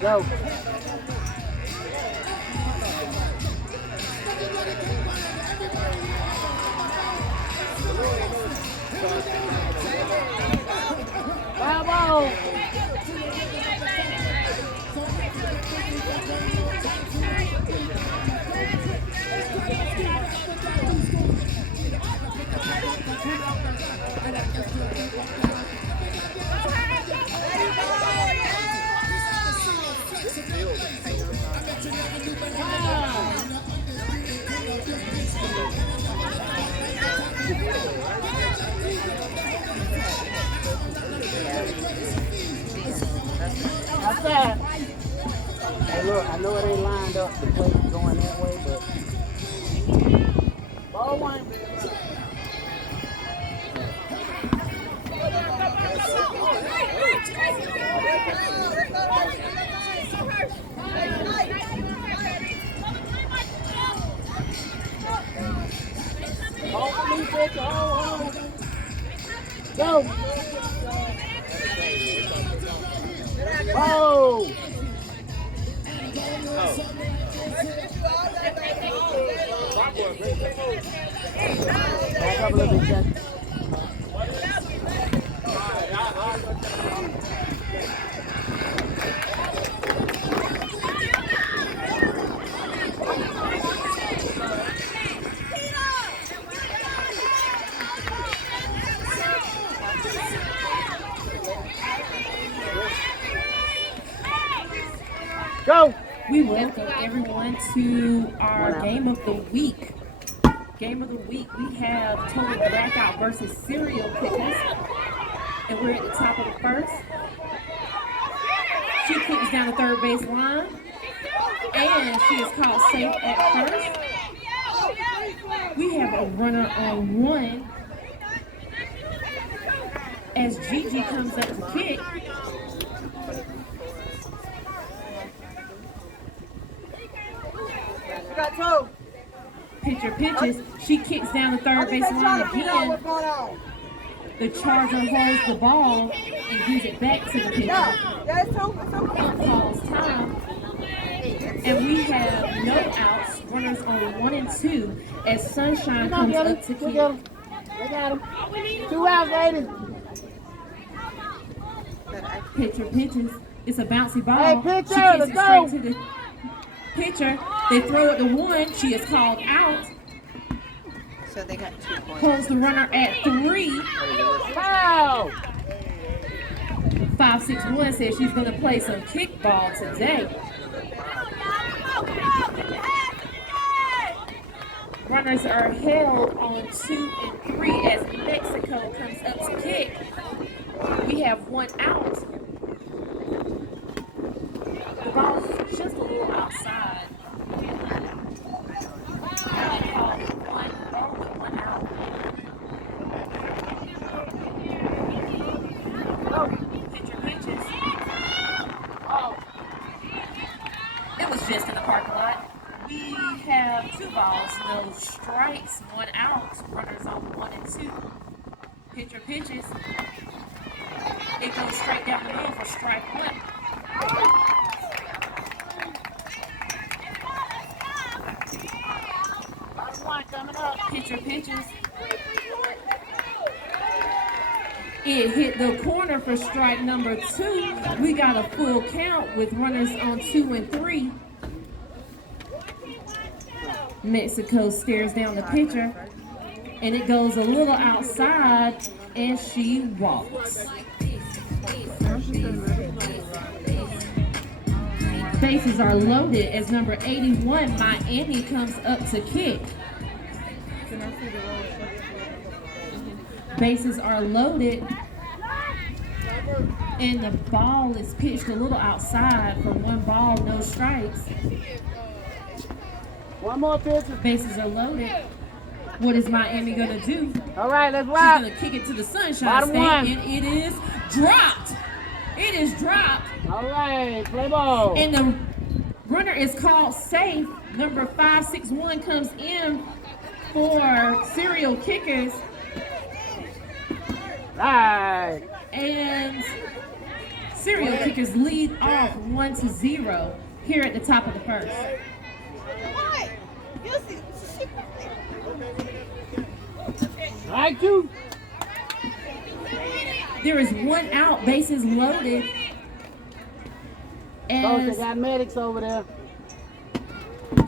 Go. Bravo. That's that. Hey, look, I know it ain't lined up the play going that way, but ball one. Hold for me, bitch. Hold. Go. Oh. Back up a little bit, Jack. Go. We welcome everyone to our game of the week. Game of the week, we have Total Blackout versus Serial Kickers. And we're at the top of the first. She kicks down the third base line. And she is called safe at first. We have a runner on one. As Gigi comes up to kick. Got two. Pitcher pitches. She kicks down the third base line again. The Charger holds the ball and gives it back to the pitcher. And calls time. And we have no outs. Runners on 1 and 2 as Sunshine comes up to kick. Look at him. 2 outs, ladies. Pitcher pitches. It's a bouncy ball. Hey, pitcher, she kicks let's it go. straight to the pitcher. They throw it to one. She is called out. So they got 2 points. Holds the runner at 3. Wow. 561 says she's going to play some kickball today. Runners are held on 2 and 3 as Mexico comes up to kick. We have 1 out. The ball is just a little outside. One out. Pitcher pitches. Oh. It was just in the parking lot. We have 2 balls, no strikes, 1 out. Runners on 1 and 2. Pitcher pitches. It goes straight down the middle for strike 1. Coming up. Pitcher pitches. It hit the corner for strike number 2. We got a full count with runners on 2 and 3. Mexico stares down the pitcher, and it goes a little outside, and she walks. Bases are loaded as number 81, Miami, comes up to kick. Bases are loaded, and the ball is pitched a little outside for 1 ball, no strikes. One more pitch. Bases are loaded. What is Miami gonna do? All right, let's She's rock. gonna kick it to the Sunshine Bottom State, one. and it is dropped. It is dropped, All right, play ball. and the runner is called safe. Number 561 comes in for Serial Kickers, Right. and Serial kickers lead off 1-0 here at the top of the first. Right, two. There is one out, bases loaded. Those As got medics over there.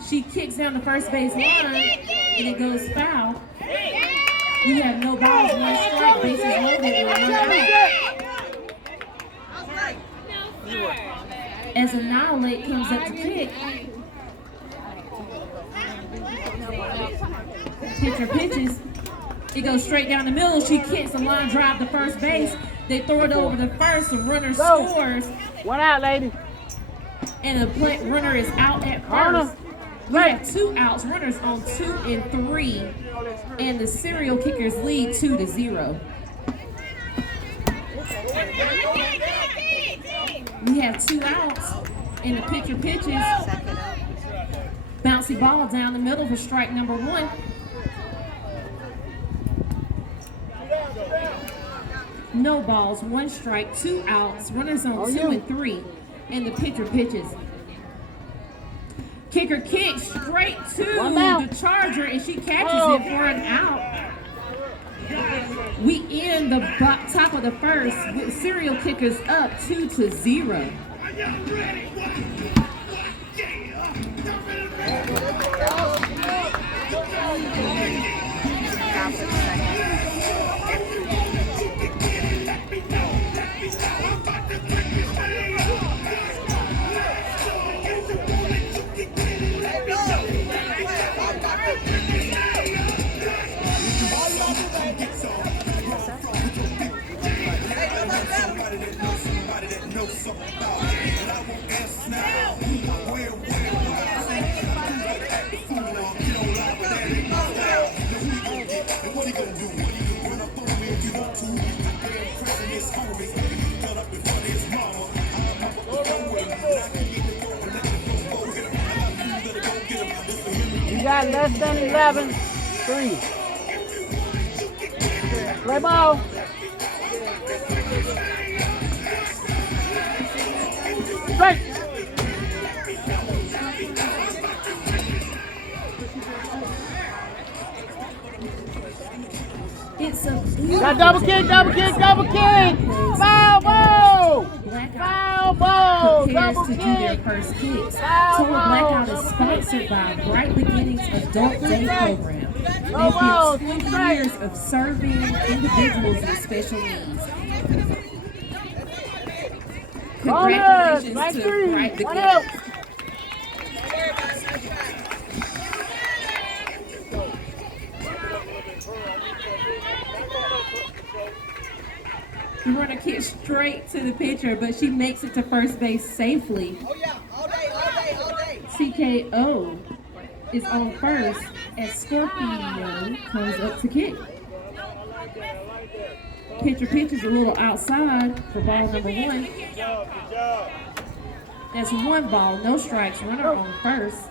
she kicks down the first base line and it goes foul. We have no balls, one strike, bases loaded, and one out. As Annihilate comes up to kick. Pitcher pitches. It goes straight down the middle. She kicks a line drive to first base. They throw it over to first. The runner scores. One out, lady. And the runner is out at first. We have two outs. Runners on 2 and 3. And the serial kickers lead 2-0. We have 2 outs. And the pitcher pitches. Bouncy ball down the middle for strike number 1. No balls, 1 strike, 2 outs. Runners on 2 and 3. And the pitcher pitches. Kicker kicks straight to the Charger, and she catches it for an out. We end the top of the first with serial kickers up 2-0. You got less than 11. 3. Play ball. Straight. It's a got double kick, double kick, double kick. Foul ball. Foul ball. Double to do their kick. first kicks. Foul Total Blackout ball. is sponsored by Bright Beginnings Adult Day Program. No balls, They've been 20 straight. years of serving individuals with special needs. Congratulations Right to three. Bright One Beginnings. out. The runner kicks straight to the pitcher, but she makes it to first base safely. Oh yeah, all day, all day, all day. CKO is on first as Scorpio comes up to kick. Pitcher pitches a little outside for ball number 1. That's 1 ball, no strikes, runner on first.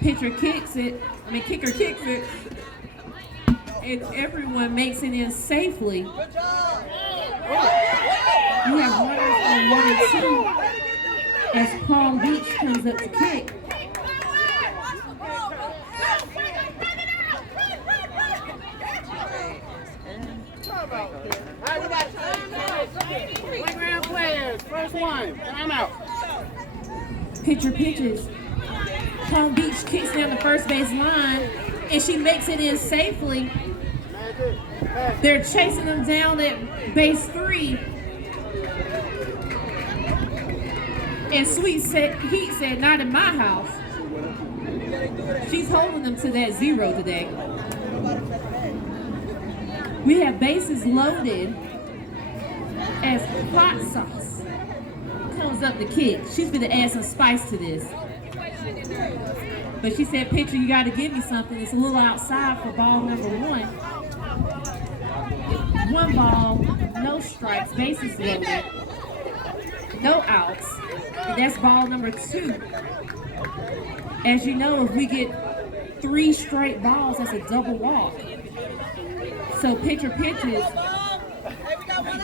Kicker kicks it, and everyone makes it in safely. We have runners on 1 and 2 as Palm Beach comes up to kick. Playground players. First one. I'm out. Pitcher pitches. Palm Beach kicks down the first base line, and she makes it in safely. They're chasing them down at base 3. And Sweet Heat said, not in my house. She's holding them to that 0 today. We have bases loaded as Hot Sauce comes up to kick. She's going to add some spice to this. But she said, pitcher, you got to give me something. It's a little outside for ball number 1. 1 ball, no strikes, bases loaded, no outs. And that's ball number 2. As you know, if we get 3 straight balls, that's a double walk. So pitcher pitches.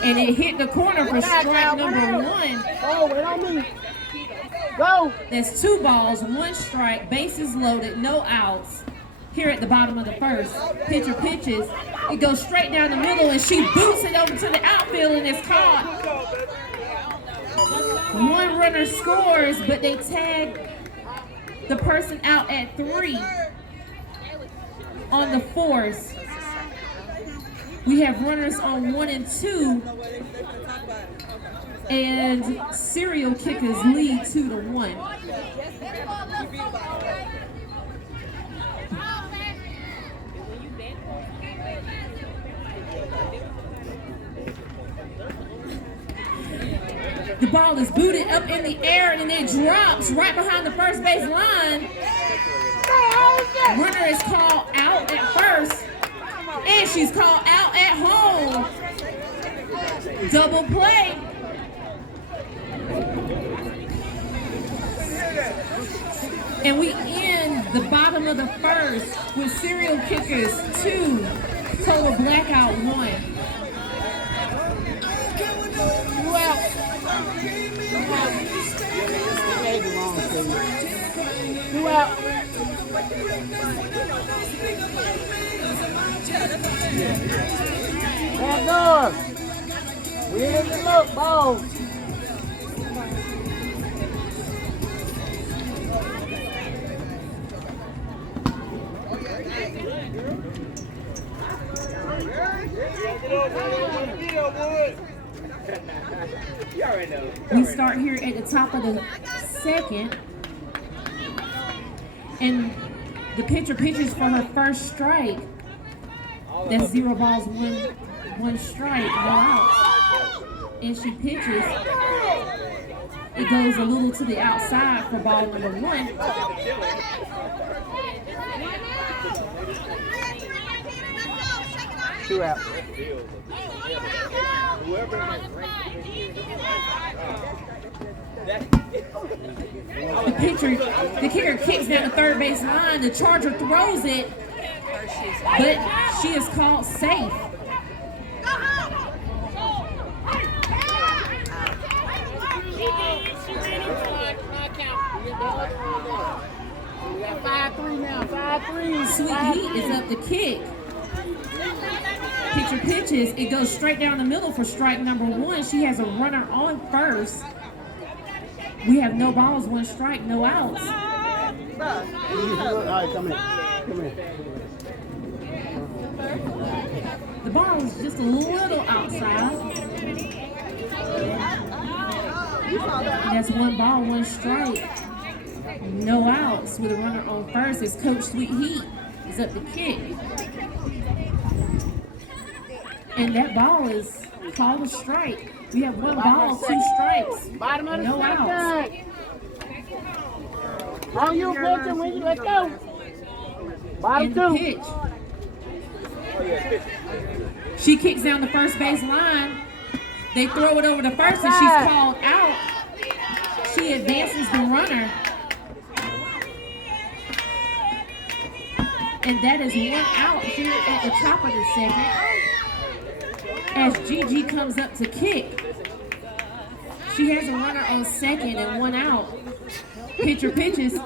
And it hit the corner for strike number 1. Oh, wait on me. Go. That's 2 balls, 1 strike, bases loaded, no outs. Here at the bottom of the first, pitcher pitches. It goes straight down the middle, and she boots it over to the outfield, and it's caught. 1 runner scores, but they tag the person out at 3 on the force. We have runners on 1 and 2, and serial kickers lead 2-1. The ball is booted up in the air and it drops right behind the first base line. Runner is called out at first, and she's called out at home. Double play. And we end the bottom of the first with serial kickers 2, total blackout 1. Two out. Back door. Where's the look, ball? We start here at the top of the second, and the pitcher pitches for her first strike. That's 0 balls, 1 strike, no outs. And she pitches. It goes a little to the outside for ball number 1. Two out. The kicker kicks down the third base line. The Charger throws it, but she is called safe. We got 5-3 now. 5-3. Sweet Heat is up the kick. Pitcher pitches. It goes straight down the middle for strike number 1. She has a runner on first. We have no balls, 1 strike, no outs. All right, come here. Come here. The ball is just a little outside. And that's 1 ball, 1 strike. No outs with a runner on first as Coach Sweet Heat is up the kick. And that ball is called a strike. We have 1 ball, 2 strikes. Bottom of the no outs. On you, pitcher, when you let go. Bottom And the 2. pitch. She kicks down the first base line. They throw it over to first, and she's called out. She advances the runner. And that is 1 out here at the top of the second, as Gigi comes up to kick. She has a runner on second and 1 out. Pitcher pitches,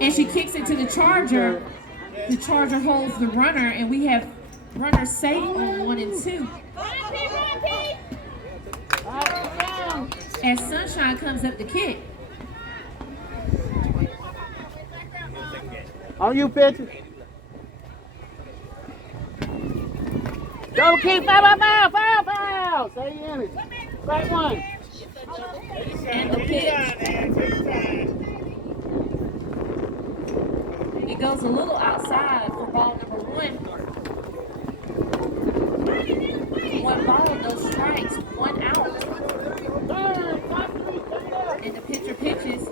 and she kicks it to the Charger. The Charger holds the runner, and we have runners safe on 1 and 2. As Sunshine comes up to kick. On you, pitcher. Double kick, foul. Stay in it. Strike 1. And the pitch. It goes a little outside for ball number 1. 1 ball, no strikes, 1 out. And the pitcher pitches.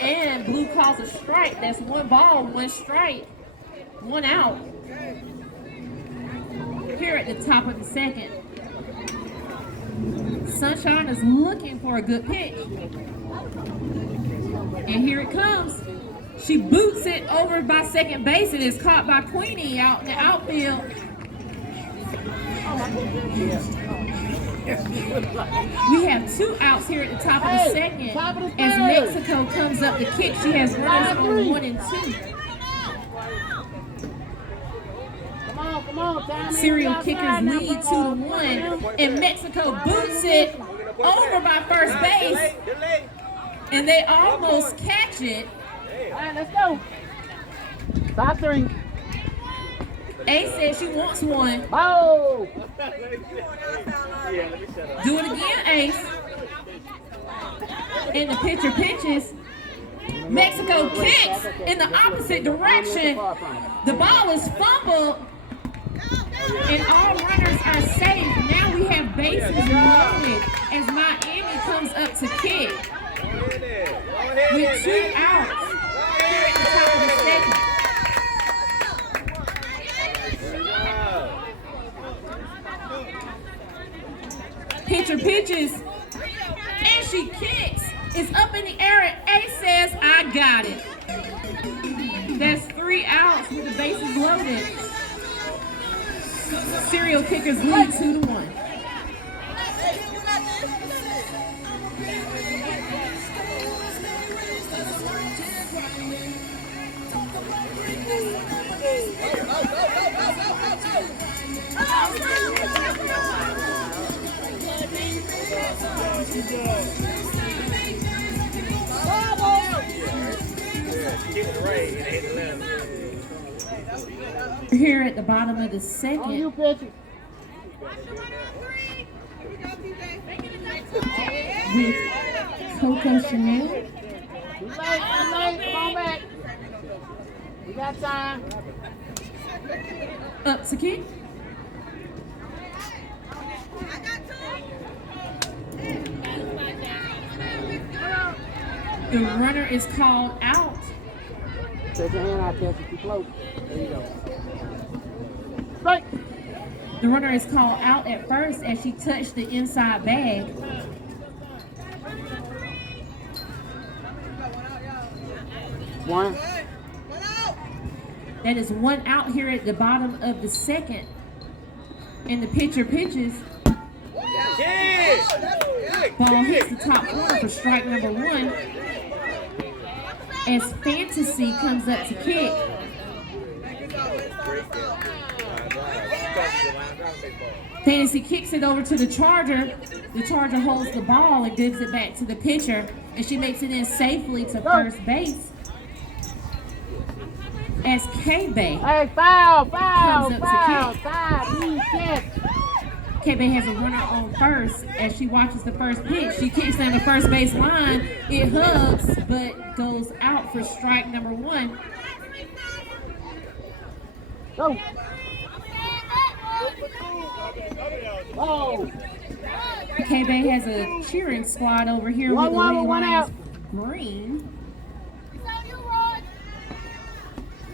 And Blue calls a strike. That's 1 ball, 1 strike, 1 out. Here at the top of the second. Sunshine is looking for a good pitch. And here it comes. She boots it over by second base. It is caught by Queenie out in the outfield We have 2 outs here at the top of the second. As Mexico comes up to kick, she has runners on 1 and 2. Come on, time. Serial kickers lead 2-1, and Mexico boots it over by first base, and they almost catch it. All right, let's go. 5-3. Ace says she wants one. Oh! Do it again, Ace. And the pitcher pitches. Mexico kicks in the opposite direction. The ball is fumbled, and all runners are safe. Now we have bases loaded as Miami comes up to kick with 2 outs here at the top of the second. Pitcher pitches, and she kicks. It's up in the air, and Ace says, I got it. That's 3 outs with the bases loaded. Serial kickers lead 2-1. Here at the bottom of the second, with Coco Chanel. Come on back. We got time. Up to kick. The runner is called out. Take your hand out there if you float. There you go. Strike. The runner is called out at first as she touched the inside bag. One. That is 1 out here at the bottom of the second. And the pitcher pitches. Ball hits the top corner for strike number 1. As Fantasy comes up to kick. Fantasy kicks it over to the Charger. The Charger holds the ball and gives it back to the pitcher, and she makes it in safely to first base. As K-Bay Foul. K-Bay has a runner on first as she watches the first pitch. She kicks down the first base line. It hugs, but goes out for strike number 1. Go. Oh. K-Bay has a cheering squad over here with the Lady Lions green.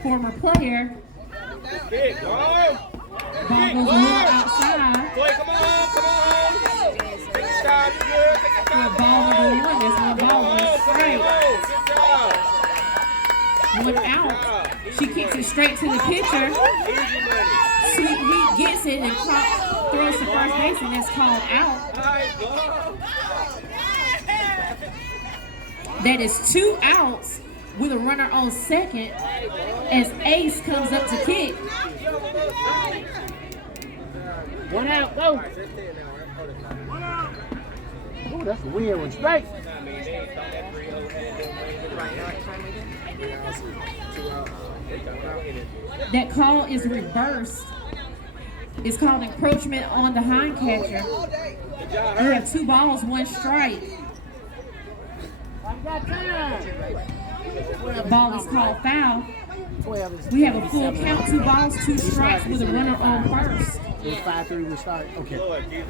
Former player. Ball goes a little outside. For ball number 1, there's 1 ball, 1 strike. 1 out. She kicks it straight to the pitcher. Sweet Heat gets it and throws to first base, and that's called out. That is 2 outs with a runner on second as Ace comes up to kick. 1 out, go. Oh, that's a weird one. Strike. That call is reversed. It's called encroachment on the hind catcher. We have 2 balls, 1 strike. The ball is called foul. We have a full count, 2 balls, 2 strikes with a runner on first. It was 5-3 we start. Okay. All right, here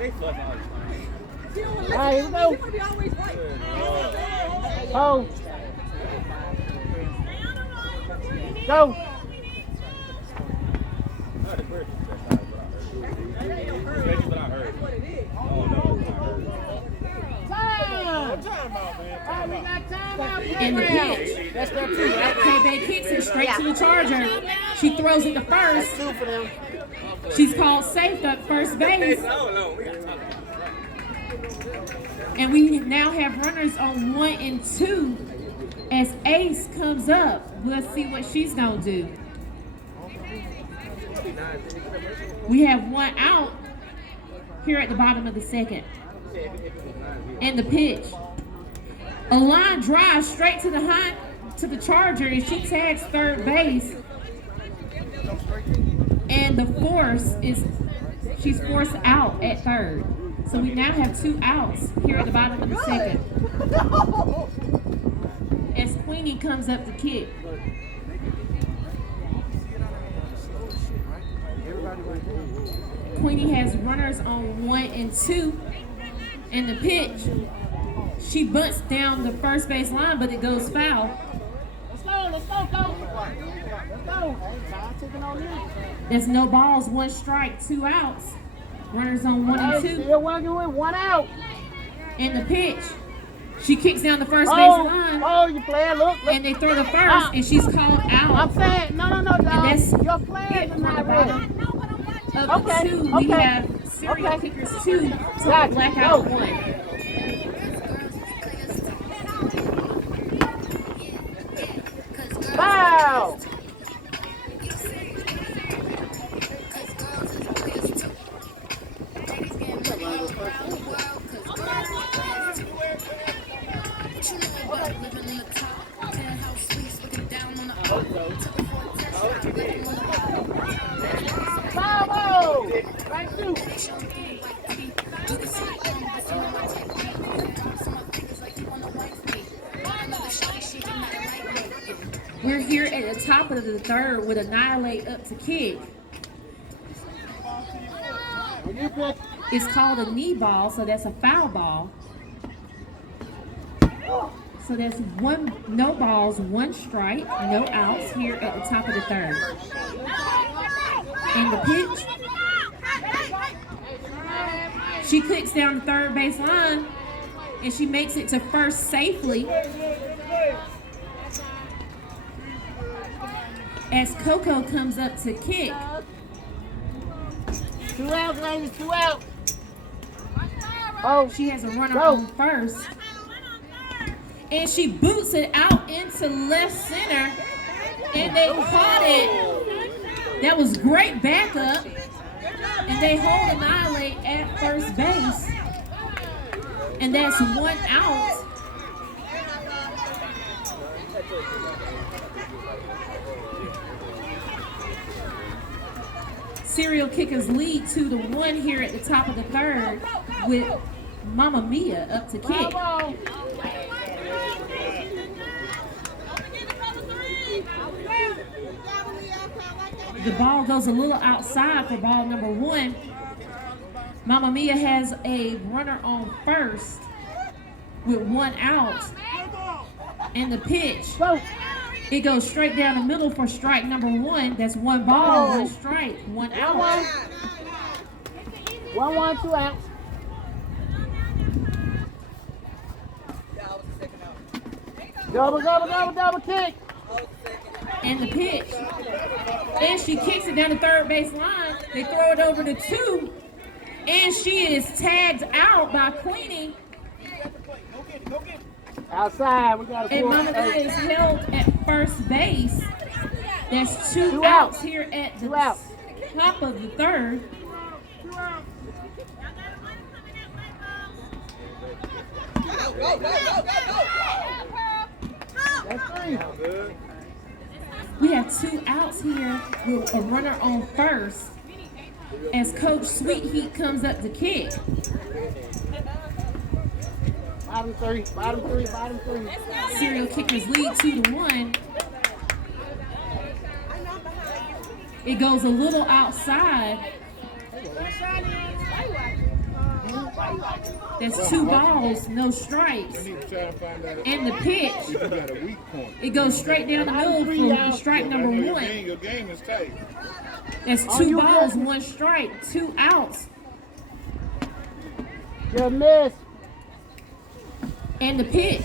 we go. Oh. Go. In the pitch. K-Bay kicks it straight to the Charger. She throws it to first. That's 2 for them. She's called safe at first base. And we now have runners on 1 and 2 as Ace comes up. Let's see what she's going to do. We have 1 out here at the bottom of the second. And the pitch. A line drive straight to the Charger, and she tags third base. And the force is, she's forced out at third. So we now have 2 outs here at the bottom of the second. As Queenie comes up to kick. Queenie has runners on 1 and 2. And the pitch, she bunts down the first base line, but it goes foul. Let's go, coach. Let's go. There's no balls, 1 strike, 2 outs. Runners on 1 and 2. Still working with 1 out. And the pitch, she kicks down the first base line. Oh, you playing, look. And they throw the first, and she's called out. I'm saying, no, dog. that's Your players are not ready. Of the 2, we have serial kickers 2 to blackout 1. Wow! Bravo! Thank you. We're here at the top of the third with Annihilate up to kick. It's called a knee ball, so that's a foul ball. So that's 1, no balls, 1 strike, no outs here at the top of the third. And the pitch, she clicks down the third base line and she makes it to first safely. As Coco comes up to kick. 2 outs, ladies, 2 outs. Oh, she has a runner on first. And she boots it out into left center. And they caught it. That was great backup. And they hold Annihilate at first base. And that's 1 out. Serial kickers lead 2-1 here at the top of the third with Mamma Mia up to kick. The ball goes a little outside for ball number 1. Mamma Mia has a runner on first with 1 out. And the pitch, it goes straight down the middle for strike number 1. That's 1 ball, 1 strike, 1 out. 1, 2 outs. Double kick. And the pitch. And she kicks it down the third base line. They throw it over to 2. And she is tagged out by Queenie. Outside, we got to And Mamma Mia is held at first base. That's 2 outs here at the top of the third. That's 3. We have 2 outs here with a runner on first as Coach Sweet Heat comes up to kick. Bottom 3. Serial kickers lead 2-1. It goes a little outside. That's 2 balls, no strikes. And the pitch, it goes straight down the middle for strike number 1. That's 2 balls, 1 strike, 2 outs. Good miss. And the pitch.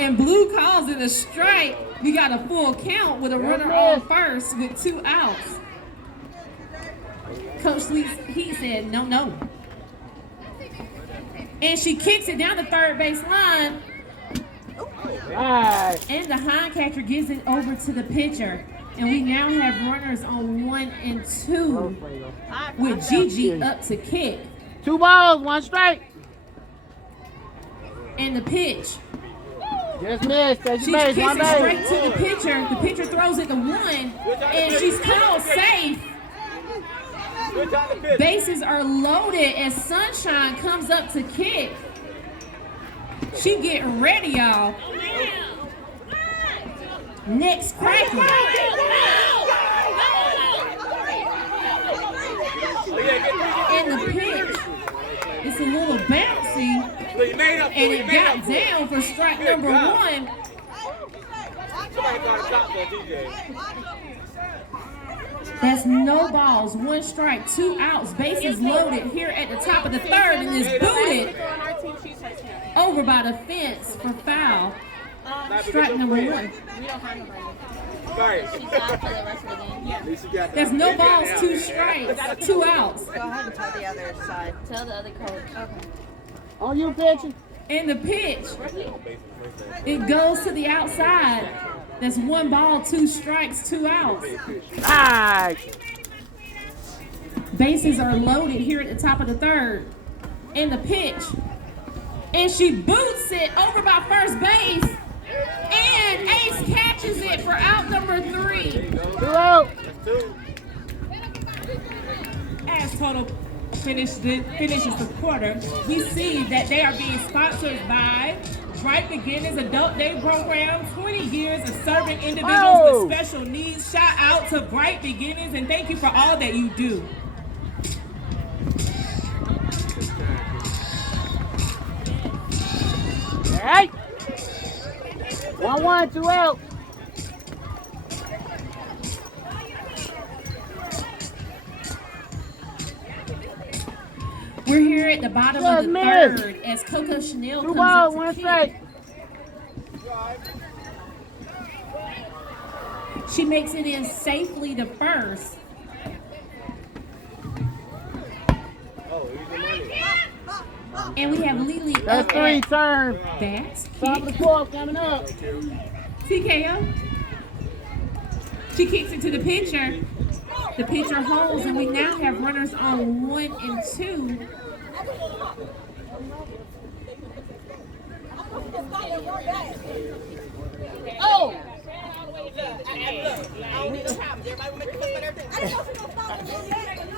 And blue calls it a strike. We got a full count with a runner on first with 2 outs. Coach Heat said, no, no. And she kicks it down the third base line. And the hind catcher gives it over to the pitcher. And we now have runners on 1 and 2 with Gigi up to kick. 2 balls, 1 strike. And the pitch. Just missed. She kicks it straight to the pitcher. The pitcher throws it to 1, and she's called safe. Bases are loaded as Sunshine comes up to kick. She getting ready, y'all. Next cracker. And the pitch. It's a little bouncy. And it got down for strike number 1. That's no balls, 1 strike, 2 outs. Bases loaded here at the top of the third, and is booted over by the fence for foul. Strike number 1. There's no balls, 2 strikes, 2 outs. Go ahead and tell the other side. Tell the other coach. Okay. On you, pitcher. And the pitch, it goes to the outside. That's 1 ball, 2 strikes, 2 outs. Nice. Bases are loaded here at the top of the third. And the pitch, and she boots it over by first base. And Ace catches it for out number 3. 2 out. As total finishes the quarter, we see that they are being sponsored by Bright Beginners Adult Day Program, 20 years of serving individuals with special needs. Shout out to Bright Beginners and thank you for all that you do. All right. 1-1, 2 out. We're here at the bottom of the third as Coco Chanel 2 comes balls, up 1 to strike. kick. She makes it in safely to first. And we have Lily That's up 3 at turn. bats. Top of the 4th coming up. TKO. She kicks it to the pitcher. The pitcher holds, and we now have runners on 1 and 2. Oh!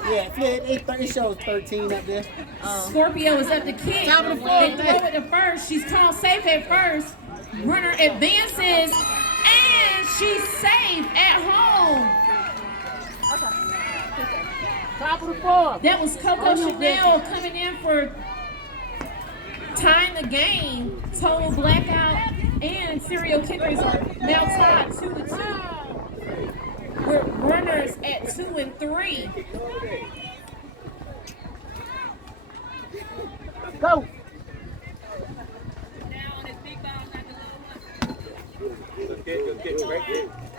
Yeah, it shows 13 up there. Scorpio is up to kick. Top of the They 4th. throw it to first. She's called safe at first. Runner advances, and she's safe at home. Top of the 4th. That was Coco Chanel coming in for tying the game. Total blackout and serial kickers are now tied 2-2. We're runners at 2 and 3. Go.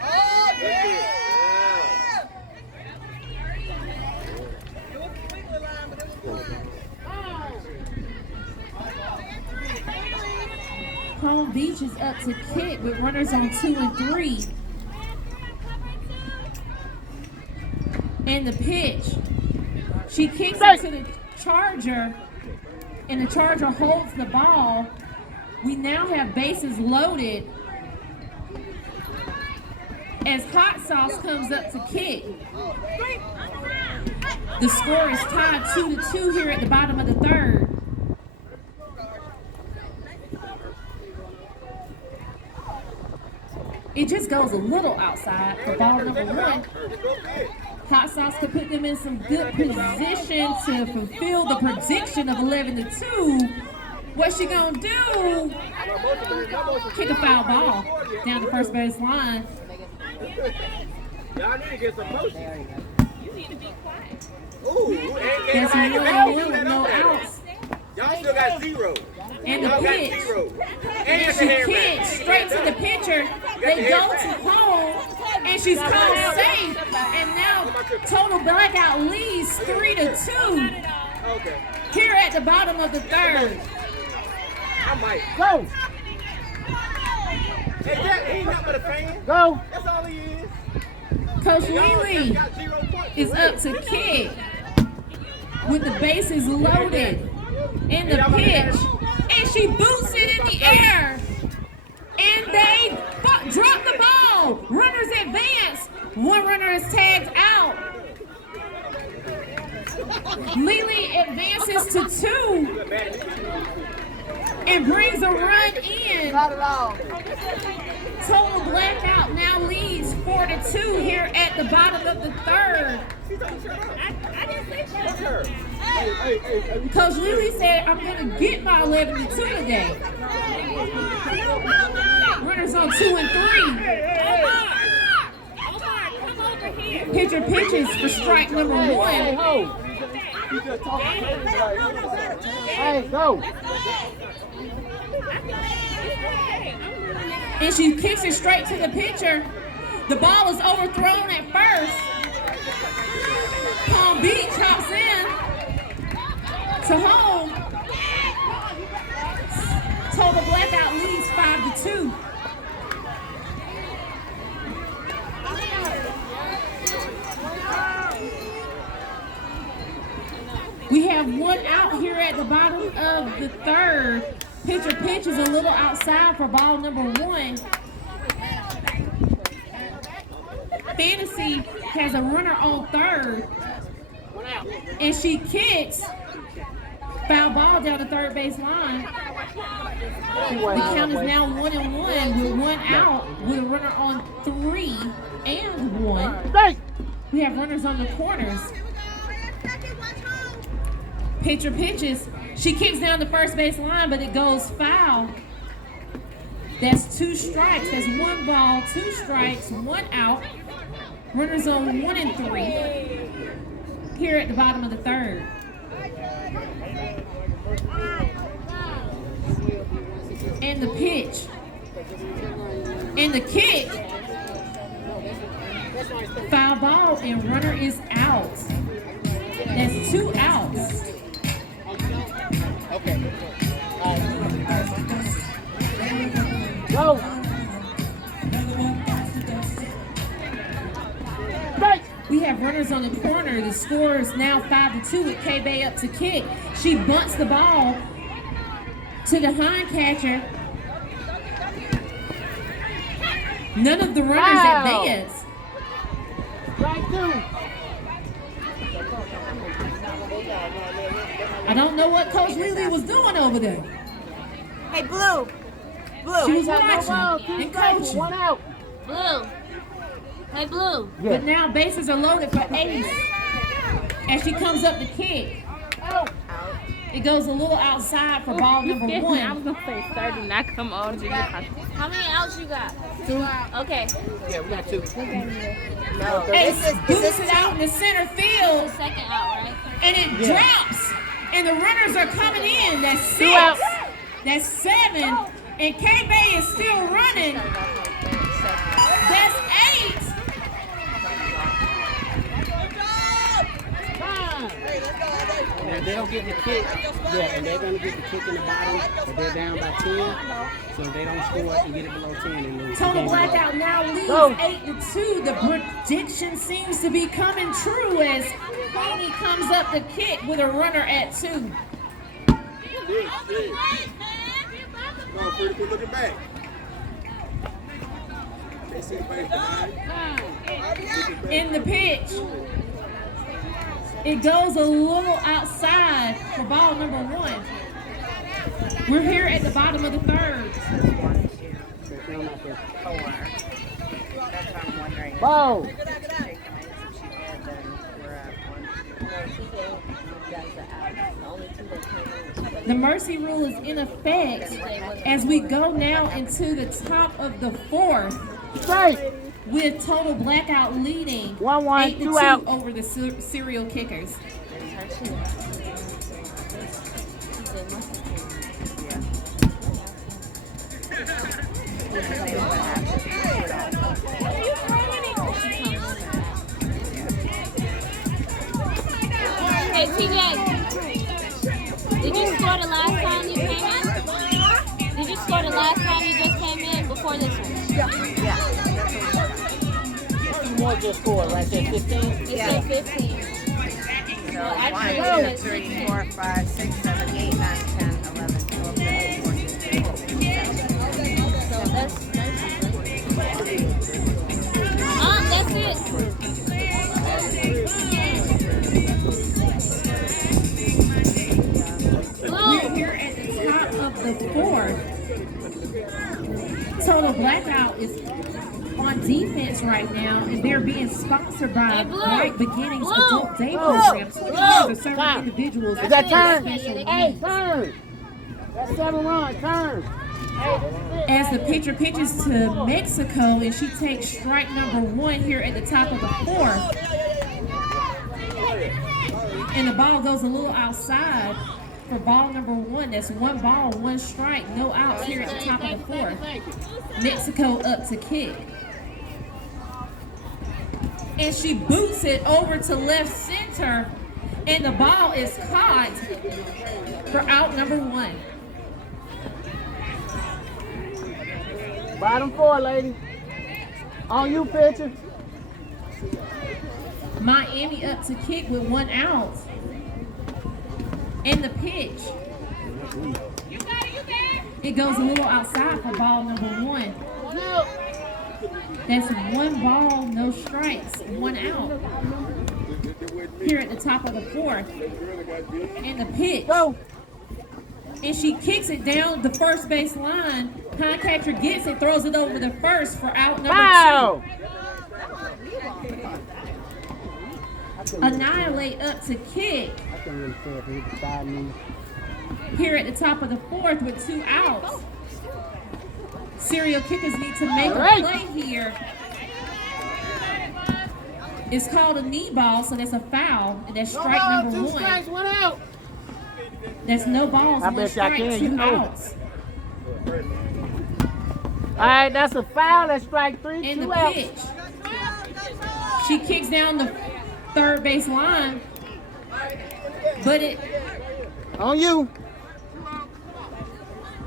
Oh, yeah! Palm Beach is up to kick with runners on 2 and 3. And the pitch. She kicks it to the Charger, and the Charger holds the ball. We now have bases loaded as Hot Sauce comes up to kick. The score is tied 2-2 here at the bottom of the third. It just goes a little outside for ball number 1. Hot Sauce could put them in some good position to fulfill the prediction of 11-2. What's she gonna do? Kick a foul ball down the first base line. Y'all need to get some motion. You need to be quiet. Ooh, That's 1-1 with no outs. Y'all still got 0. And the pitch. And she kicks straight to the pitcher. They go to home, and she's called safe. And now Total Blackout leads 3-2 here at the bottom of the third. Go. He's not but a fan. Go. That's all he is. Coach Lily is up to kick with the bases loaded in the pitch, and she boots it in the air, and they drop the ball. Runners advance. One runner is tagged out. Lily advances to 2 and brings a run in. Not at all. Total Blackout now leads 4-2 here at the bottom of the third. Coach Lily said, I'm going to get my 11-2 today. Runners on 2 and 3. Pitcher pitches for strike number 1. Hey, go. And she kicks it straight to the pitcher. The ball is overthrown at first. Palm Beach hops in to home. Total Blackout leads 5-2. We have one out here at the bottom of the third. Pitcher pitch is a little outside for ball number 1. Fantasy has a runner on third, and she kicks. Foul ball down the third base line. The count is now 1-1 with 1 out with a runner on 3 and 1. We have runners on the corners. Pitcher pitches. She kicks down the first base line, but it goes foul. That's 2 strikes. That's 1 ball, 2 strikes, 1 out. Runners on 1 and 3 here at the bottom of the third. And the pitch. And the kick. Foul ball, and runner is out. That's 2 outs. Okay. Go. We have runners on the corner. The score is now 5-2 with K-Bay up to kick. She bunts the ball to the hind catcher. None of the runners advance. Strike 2. I don't know what Coach Lily was doing over there. Hey, Blue. Blue. She was watching and coaching. 1 out. Blue. Hey, Blue. But now bases are loaded for Ace as she comes up to kick. It goes a little outside for ball number 1. I was going to say 30, not come on. How many outs you got? 2. Okay. Yeah, we got 2. No. Ace boots it out in the center field, The second out, right? and it drops. And the runners are coming in. That's 6. 2 outs. That's 7. And K-Bay is still running. That's 8. And they don't get the kick. Yeah, and they're going to get the kick in the bottom. If they're down by 10, so they don't score and get it below 10. And lose. Total Blackout now leads 8-2. The prediction seems to be coming true as Queenie comes up the kick with a runner at 2. Go, pretty good looking back. They see the base behind. In the pitch. It goes a little outside for ball number 1. We're here at the bottom of the third. That's what I'm wondering. Ball. The mercy rule is in effect as we go now into the top of the 4th Strike. with Total Blackout leading 1-1, 2 8-2 out. over the serial kickers. Hey, TJ, did you score the last time you came in? Did you score the last time you just came in before this one? Yeah. Two more just scored, right there, 15. It said 15. So actually, 1, it's 2, 3, 16. 4, 5, 6, 7, 8, 9, 10, 11, 12, 13, 14, 15, 16, 17. So that's it. We're here at the top of the fourth. Total Blackout is on defense right now, and they're being sponsored by Hey, Blue. Bright Beginnings Blue. Adult Day Blue. Program. 20 Blue. years of serving Stop. individuals Is that with turn? special Hey, needs. turn. That's 7 run, turn. As the pitcher pitches to Mexico, and she takes strike number 1 here at the top of the fourth. And the ball goes a little outside for ball number 1. That's 1 ball, 1 strike, no outs here at the top of the fourth. Mexico up to kick. And she boots it over to left center, and the ball is caught for out number 1. Bottom 4, lady. On you, pitcher. Miami up to kick with 1 out. And the pitch. It goes a little outside for ball number 1. That's 1 ball, no strikes, 1 out. Here at the top of the fourth. And the pitch. Go. And she kicks it down the first base line. Pine catcher gets it, throws it over the first for out number 2. Foul. Annihilate up to kick. I can't really say if he's beside me. Here at the top of the fourth with 2 outs. Serial kickers need to make a play here. It's called a knee ball, so that's a foul, and that's strike number 2 1. strikes, 1 out. That's no balls, I 1 bet y'all strike, can, 2 you know. outs. All right, that's a foul. That's strike 3, And 2 the outs. pitch. She kicks down the third base line, but it On you.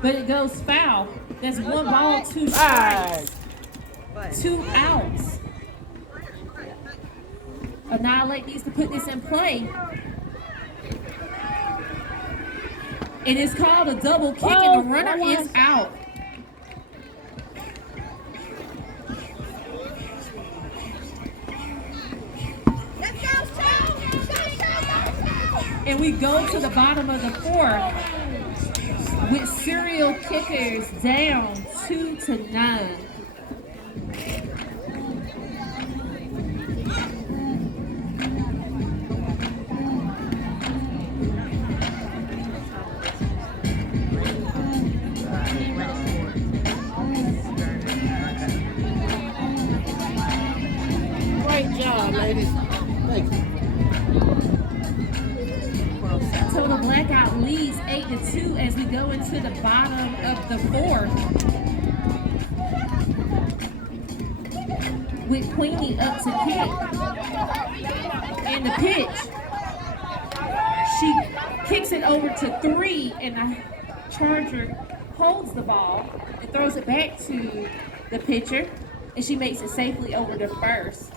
goes foul. That's 1 ball, 2 All strikes, right. 2 outs. Annihilate needs to put this in play. It is called a double kick, and the runner is out. And we go to the bottom of the fourth with serial kickers down 2-9. Great job, ladies. Thank you. Total Blackout leads 8-2 as we go into the bottom of the fourth. With Queenie up to kick. And the pitch. She kicks it over to 3, and the Charger holds the ball and throws it back to the pitcher, and she makes it safely over to first.